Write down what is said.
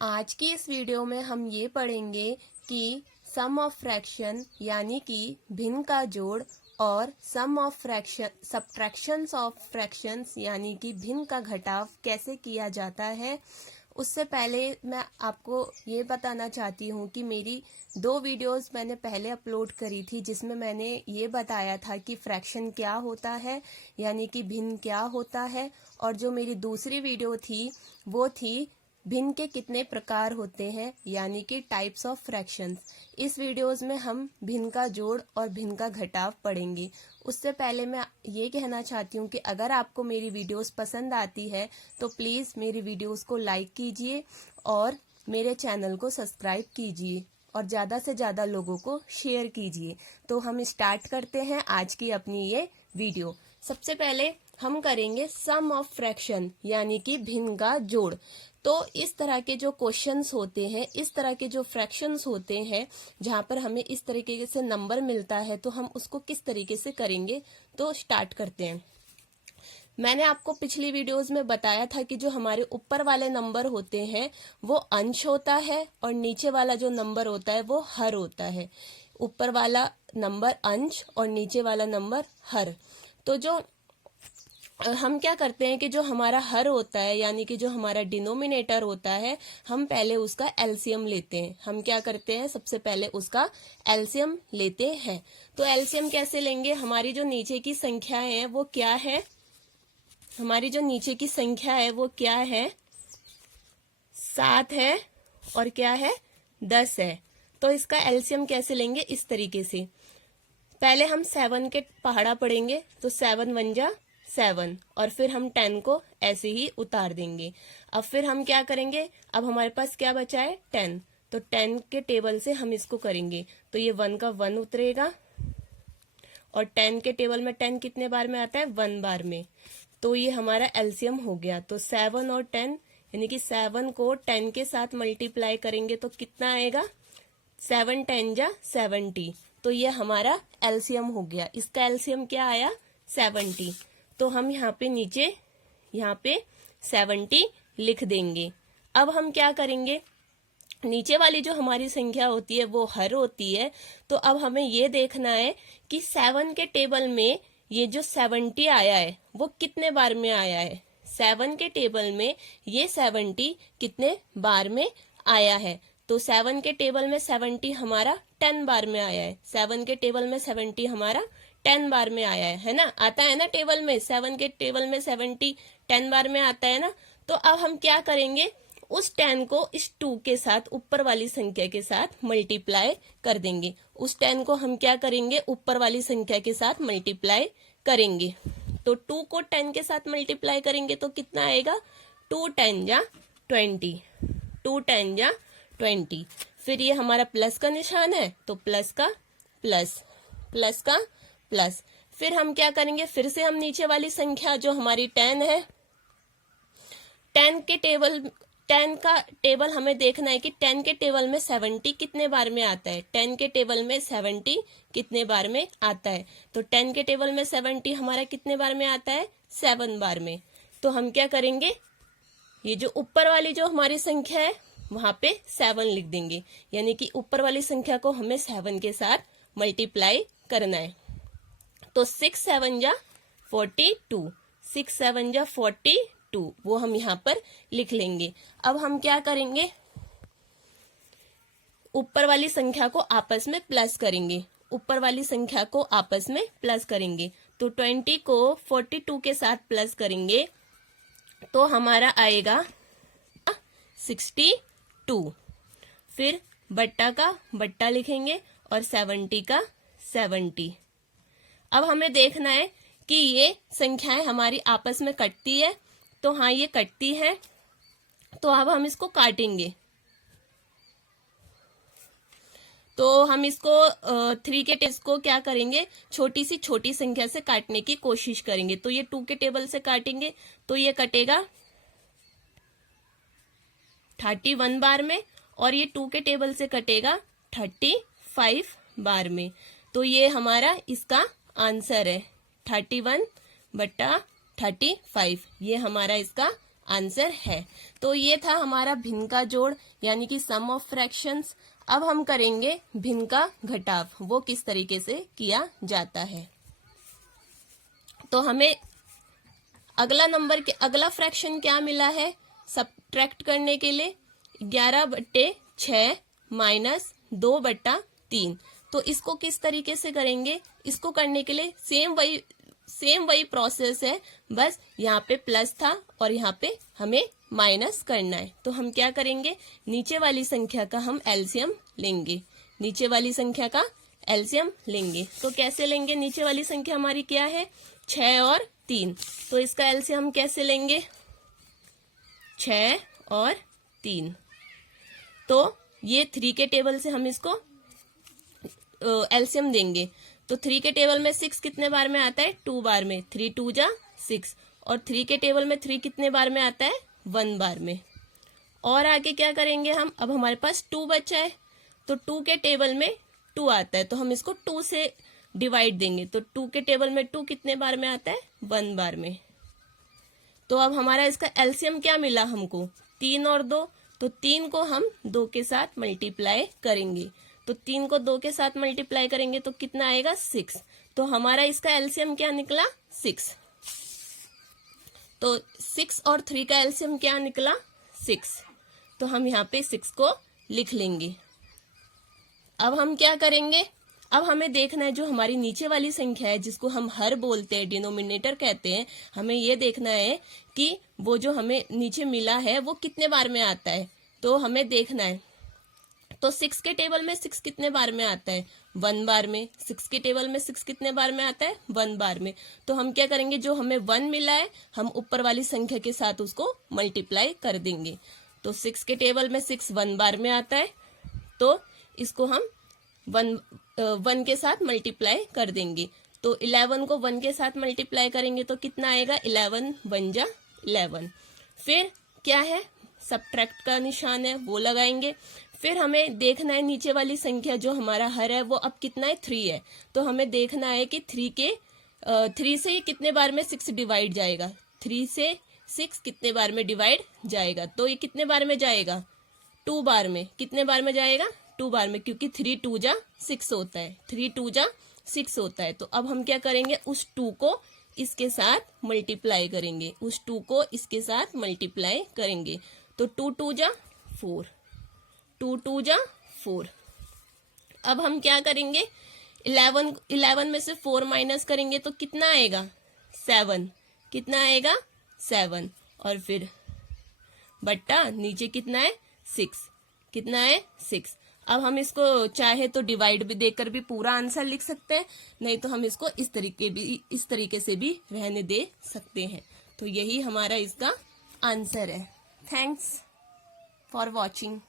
आज की इस वीडियो में हम ये पढ़ेंगे कि सम ऑफ फ्रैक्शन यानी कि भिन्न का जोड़ और sum of fraction subtractions of fractions यानी कि भिन्न का घटाव कैसे किया जाता है। उससे पहले मैं आपको ये बताना चाहती हूँ कि मेरी 2 वीडियोस मैंने पहले अपलोड करी थी जिसमें मैंने ये बताया था कि फ्रैक्शन क्या होता है यानी कि भिन्न क्या होता है, और जो मेरी दूसरी वीडियो थी वो थी भिन्न के कितने प्रकार होते हैं यानी कि टाइप्स ऑफ फ्रैक्शंस। इस वीडियोस में हम भिन्न का जोड़ और भिन्न का घटाव पढ़ेंगे। उससे पहले मैं ये कहना चाहती हूँ कि अगर आपको मेरी वीडियोस पसंद आती है तो प्लीज़ मेरी वीडियोस को लाइक कीजिए और मेरे चैनल को सब्सक्राइब कीजिए और ज़्यादा से ज़्यादा लोगों को शेयर कीजिए। तो हम स्टार्ट करते हैं आज की अपनी ये वीडियो। सबसे पहले हम करेंगे सम ऑफ फ्रैक्शन यानी कि भिन्न का जोड़। तो इस तरह के जो क्वेश्चंस होते हैं, इस तरह के जो फ्रैक्शंस होते हैं जहां पर हमें इस तरीके से नंबर मिलता है, तो हम उसको किस तरीके से करेंगे, तो स्टार्ट करते हैं। मैंने आपको पिछली वीडियोस में बताया था कि जो हमारे ऊपर वाले नंबर होते हैं वो अंश होता है और नीचे वाला जो नंबर होता है वो हर होता है। ऊपर वाला नंबर अंश और नीचे वाला नंबर हर। तो जो हम क्या करते हैं कि जो हमारा हर होता है यानी कि जो हमारा डिनोमिनेटर होता है, हम पहले उसका एलसीएम लेते हैं। हम क्या करते हैं, सबसे पहले उसका एलसीएम लेते हैं। तो एलसीएम कैसे लेंगे, हमारी जो नीचे की संख्या है वो क्या है, हमारी जो नीचे की संख्या है वो क्या है, 7 है और क्या है, 10 है। तो इसका एलसीएम कैसे लेंगे, इस तरीके से पहले हम 7 के पहाड़ा पढ़ेंगे तो 7 1 जा 7 और फिर हम 10 को ऐसे ही उतार देंगे। अब फिर हम क्या करेंगे, अब हमारे पास क्या बचा है, 10। तो 10 के टेबल से हम इसको करेंगे तो ये 1 का 1 उतरेगा और 10 के टेबल में 10 कितने बार में आता है, 1 बार में। तो ये हमारा एलसीएम हो गया। तो 7 और 10 यानी कि 7 को 10 के साथ मल्टीप्लाई करेंगे तो कितना आएगा, 7 10 जा 70। तो ये हमारा एलसीएम हो गया। इसका एलसीएम क्या आया, 70। तो हम यहाँ पे नीचे यहाँ पे 70 लिख देंगे। अब हम क्या करेंगे, नीचे वाली जो हमारी संख्या होती है वो हर होती है। तो अब हमें ये देखना है कि 7 के टेबल में ये जो 70 आया है वो कितने बार में आया है। 7 के टेबल में ये 70 कितने बार में आया है। तो 7 के टेबल में 70 हमारा 10 बार में आया है। 7 के टेबल में 70 हमारा 10 बार में आया है ना, आता है ना टेबल में, 7 के टेबल में 70 10 बार में आता है ना। तो अब हम क्या करेंगे, उस 10 को इस 2 के साथ, ऊपर वाली संख्या के साथ मल्टीप्लाई कर देंगे। उस 10 को हम क्या करेंगे, ऊपर वाली संख्या के साथ मल्टीप्लाई करेंगे। तो 2 को 10 के साथ मल्टीप्लाई करेंगे तो कितना आएगा, 2 10 जा 20, 2 10 जा 20। फिर ये हमारा प्लस का निशान है तो प्लस का प्लस, प्लस का प्लस। फिर हम क्या करेंगे, फिर से हम नीचे वाली संख्या जो हमारी 10 है, 10 का टेबल हमें देखना है कि 10 के टेबल में 70 कितने बार में आता है। 10 के टेबल में 70 कितने बार में आता है। तो 10 के टेबल में 70 हमारा कितने बार में आता है, 7 बार में। तो हम क्या करेंगे, ये जो ऊपर वाली जो हमारी संख्या है वहां पे 7 लिख देंगे, यानी कि ऊपर वाली संख्या को हमें 7 के साथ मल्टीप्लाई करना है। तो 6 7 जा 42, 6 7 जा 42 वो हम यहाँ पर लिख लेंगे। अब हम क्या करेंगे, ऊपर वाली संख्या को आपस में प्लस करेंगे, ऊपर वाली संख्या को आपस में प्लस करेंगे। तो 20 को 42 के साथ प्लस करेंगे तो हमारा आएगा 62। फिर बट्टा का बट्टा लिखेंगे और 70 का 70। अब हमें देखना है कि ये संख्याएं हमारी आपस में कटती है। तो हाँ, ये कटती है। तो अब हम इसको काटेंगे। तो हम इसको 3 के टेबल को क्या करेंगे, छोटी सी छोटी संख्या से काटने की कोशिश करेंगे। तो ये 2 के टेबल से काटेंगे तो ये कटेगा 31 बार में और ये 2 के टेबल से कटेगा 35 बार में। तो ये हमारा इसका आंसर है 31/35, ये हमारा इसका आंसर है। तो ये था हमारा भिन्न का जोड़ यानी कि सम ऑफ फ्रैक्शंस। अब हम करेंगे भिन्न का घटाव, वो किस तरीके से किया जाता है। तो हमें अगला फ्रैक्शन क्या मिला है सब्ट्रैक्ट करने के लिए, 11/6 माइनस 2/3। तो इसको किस तरीके से करेंगे, इसको करने के लिए सेम वही प्रोसेस है, बस यहाँ पे प्लस था और यहाँ पे हमें माइनस करना है। तो हम क्या करेंगे, नीचे वाली संख्या का हम एलसीएम लेंगे, नीचे वाली संख्या का एलसीएम लेंगे। तो कैसे लेंगे, नीचे वाली संख्या हमारी क्या है 6 और 3, तो इसका एलसीएम कैसे लेंगे 6 और 3। तो ये 3 के टेबल से हम इसको एलसीएम देंगे। तो 3 के टेबल में 6 कितने बार में आता है 2 बार में, 3 2 जा 6, और 3 के टेबल में 3 कितने बार में आता है 1 बार में। और आगे क्या करेंगे हम, अब हमारे पास 2 बचा है, तो 2 के टेबल में 2 आता है, तो हम इसको 2 से डिवाइड देंगे। तो 2 के टेबल में 2 कितने बार में आता है 1 बार में। तो अब हमारा इसका एलसीएम क्या मिला हमको 3 और 2, तो 3 को हम 2 के साथ मल्टीप्लाई करेंगे। तो 3 को 2 के साथ मल्टीप्लाई करेंगे तो कितना आएगा 6। तो हमारा इसका एलसीएम क्या निकला 6। तो 6 और 3 का एलसीएम क्या निकला 6। तो हम यहाँ पे 6 को लिख लेंगे। अब हम क्या करेंगे, अब हमें देखना है जो हमारी नीचे वाली संख्या है जिसको हम हर बोलते हैं, डिनोमिनेटर कहते हैं, हमें ये देखना है कि वो जो हमें नीचे मिला है वो कितने बार में आता है। तो हमें देखना है, तो 6 के टेबल में 6 कितने बार में आता है 1 बार में, 6 के टेबल में 6 कितने बार में आता है 1 बार में। तो हम क्या करेंगे, जो हमें 1 मिला है हम ऊपर वाली संख्या के साथ उसको मल्टीप्लाई कर देंगे। तो 6 के टेबल में 6 1 बार में आता है, तो इसको हम 1 के साथ मल्टीप्लाई कर देंगे। तो 11 को 1 के साथ मल्टीप्लाई करेंगे तो कितना आएगा 11 1 जा 11। फिर क्या है, सब्ट्रैक्ट का निशान है वो लगाएंगे। फिर हमें देखना है नीचे वाली संख्या जो हमारा हर है वो अब कितना है 3 है। तो हमें देखना है कि 3 से कितने बार में 6 डिवाइड जाएगा, 3 से 6 कितने बार में डिवाइड जाएगा। तो ये कितने बार में जाएगा 2 बार में, कितने बार में जाएगा 2 बार में, क्योंकि 3 2 जा 6 होता है, 3 2 जा 6 होता है। तो अब हम क्या करेंगे, उस 2 को इसके साथ मल्टीप्लाई करेंगे, उस 2 को इसके साथ मल्टीप्लाई करेंगे। तो 2 2 जा 4, 2 2 जा 4। अब हम क्या करेंगे, 11 में से 4 माइनस करेंगे तो कितना आएगा 7, कितना आएगा 7, और फिर बट्टा नीचे कितना है 6, कितना है 6। अब हम इसको चाहे तो डिवाइड भी देकर भी पूरा आंसर लिख सकते हैं, नहीं तो हम इसको इस तरीके से भी रहने दे सकते हैं। तो यही हमारा इसका आंसर है। Thanks for watching.